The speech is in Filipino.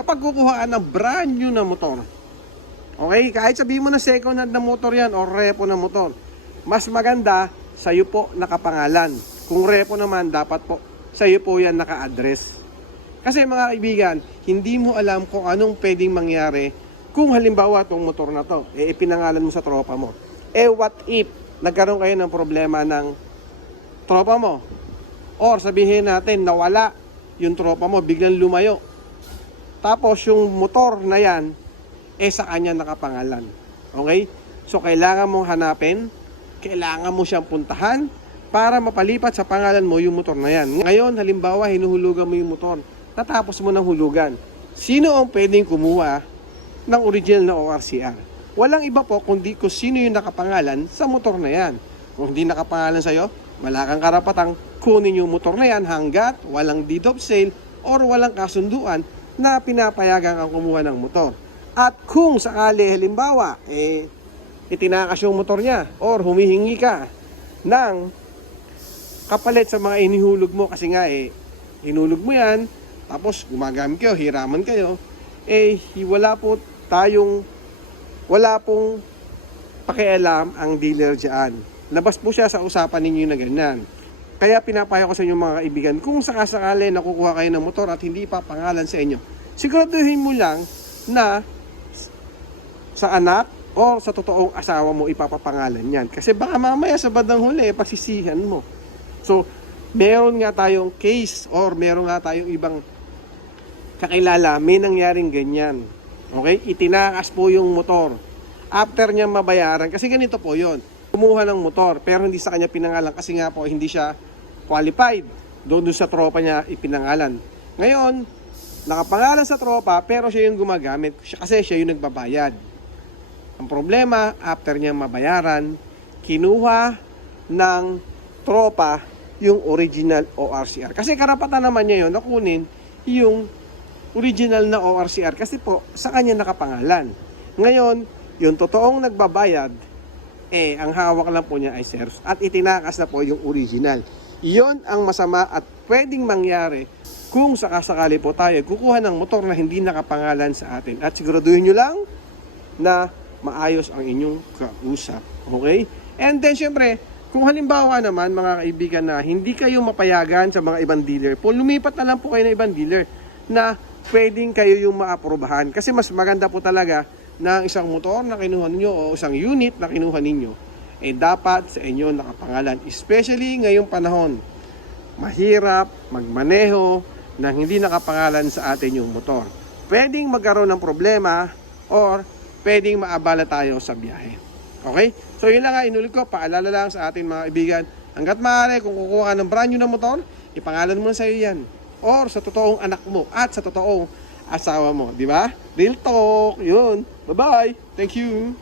Kapag kukuha ka ng brand new na motor, okay, kahit sabihin mo na second hand na motor yan o repo na motor, mas maganda sa'yo po nakapangalan. Kung repo naman, dapat po sa'yo po yan naka-address. Kasi mga kaibigan, hindi mo alam kung anong pwedeng mangyari kung halimbawa itong motor na to, eh ipinangalan mo sa tropa mo. Eh what if nagkaroon kayo ng problema ng tropa mo? Or sabihin natin nawala yung tropa mo, biglang lumayo. Tapos yung motor na yan, eh sa kanya nakapangalan. Okay? So kailangan mong hanapin, kailangan mo siyang puntahan para mapalipat sa pangalan mo yung motor na yan. Ngayon, halimbawa, hinuhulugan mo yung motor. Natapos mo ng hulugan. Sino ang pwedeng kumuha ng original na ORCR? Walang iba po kundi kung sino yung nakapangalan sa motor na yan. Kung hindi nakapangalan sa'yo, wala kang karapatang kunin yung motor na yan hanggat walang deed of sale or walang kasunduan na pinapayagan ang kumuha ng motor. At kung sakali halimbawa, eh, itinakas yung motor niya or humihingi ka ng kapalit sa mga inihulog mo kasi nga eh, hinulog mo yan, tapos gumagamit kayo, hiraman kayo, eh, wala po tayong, wala pong pakialam ang dealer dyan. Labas po siya sa usapan ninyo na ganyan. Kaya pinapayo ko sa inyo mga kaibigan, kung sakasakali nakukuha kayo ng motor at hindi pa pangalan sa inyo, siguraduhin mo lang na sa anak o sa totoong asawa mo ipapapangalan yan. Kasi baka mamaya sa bandang huli, pagsisihan mo. So, meron nga tayong case or meron nga tayong ibang kakilala, may nangyaring ganyan. Okay? Itinakas po yung motor. After niya mabayaran, kasi ganito po yon Kumuha ng motor, pero hindi sa kanya pinangalan kasi nga po hindi siya qualified. Doon sa tropa niya ipinangalan. Ngayon, nakapangalan sa tropa, pero siya yung gumagamit kasi siya yung nagbabayad. Ang problema, after niya mabayaran, kinuha ng tropa yung original ORCR. Kasi karapatan naman niya yun na kunin yung original na ORCR kasi po sa kanya nakapangalan. Ngayon, yung totoong nagbabayad, eh, ang hawak lang po niya ay SERS at itinakas na po yung original. Iyon ang masama at pwedeng mangyari kung sakasakali po tayo kukuha ng motor na hindi nakapangalan sa atin. At siguraduhin nyo lang na maayos ang inyong kausap. Okay? And then, syempre, kung halimbawa naman, mga kaibigan na hindi kayo mapayagan sa mga ibang dealer po, lumipat na lang po kayo ng ibang dealer na pwedeng kayo yung maaprobahan. Kasi mas maganda po talaga na ang isang motor na kinuha ninyo o isang unit na kinuha ninyo, eh dapat sa inyo nakapangalan. Especially ngayong panahon, mahirap magmaneho na hindi nakapangalan sa atin yung motor. Pwedeng magkaroon ng problema or pwedeng maabala tayo sa biyahe. Okay? So yun lang nga, inulit ko, paalala lang sa atin mga kaibigan, hanggat maaari kung kukuha ka ng brand new na motor, ipangalan mo na sa iyo yan. Or sa totoong anak mo at sa totoong asawa mo. Di ba? Real talk. Yun. Bye-bye. Thank you.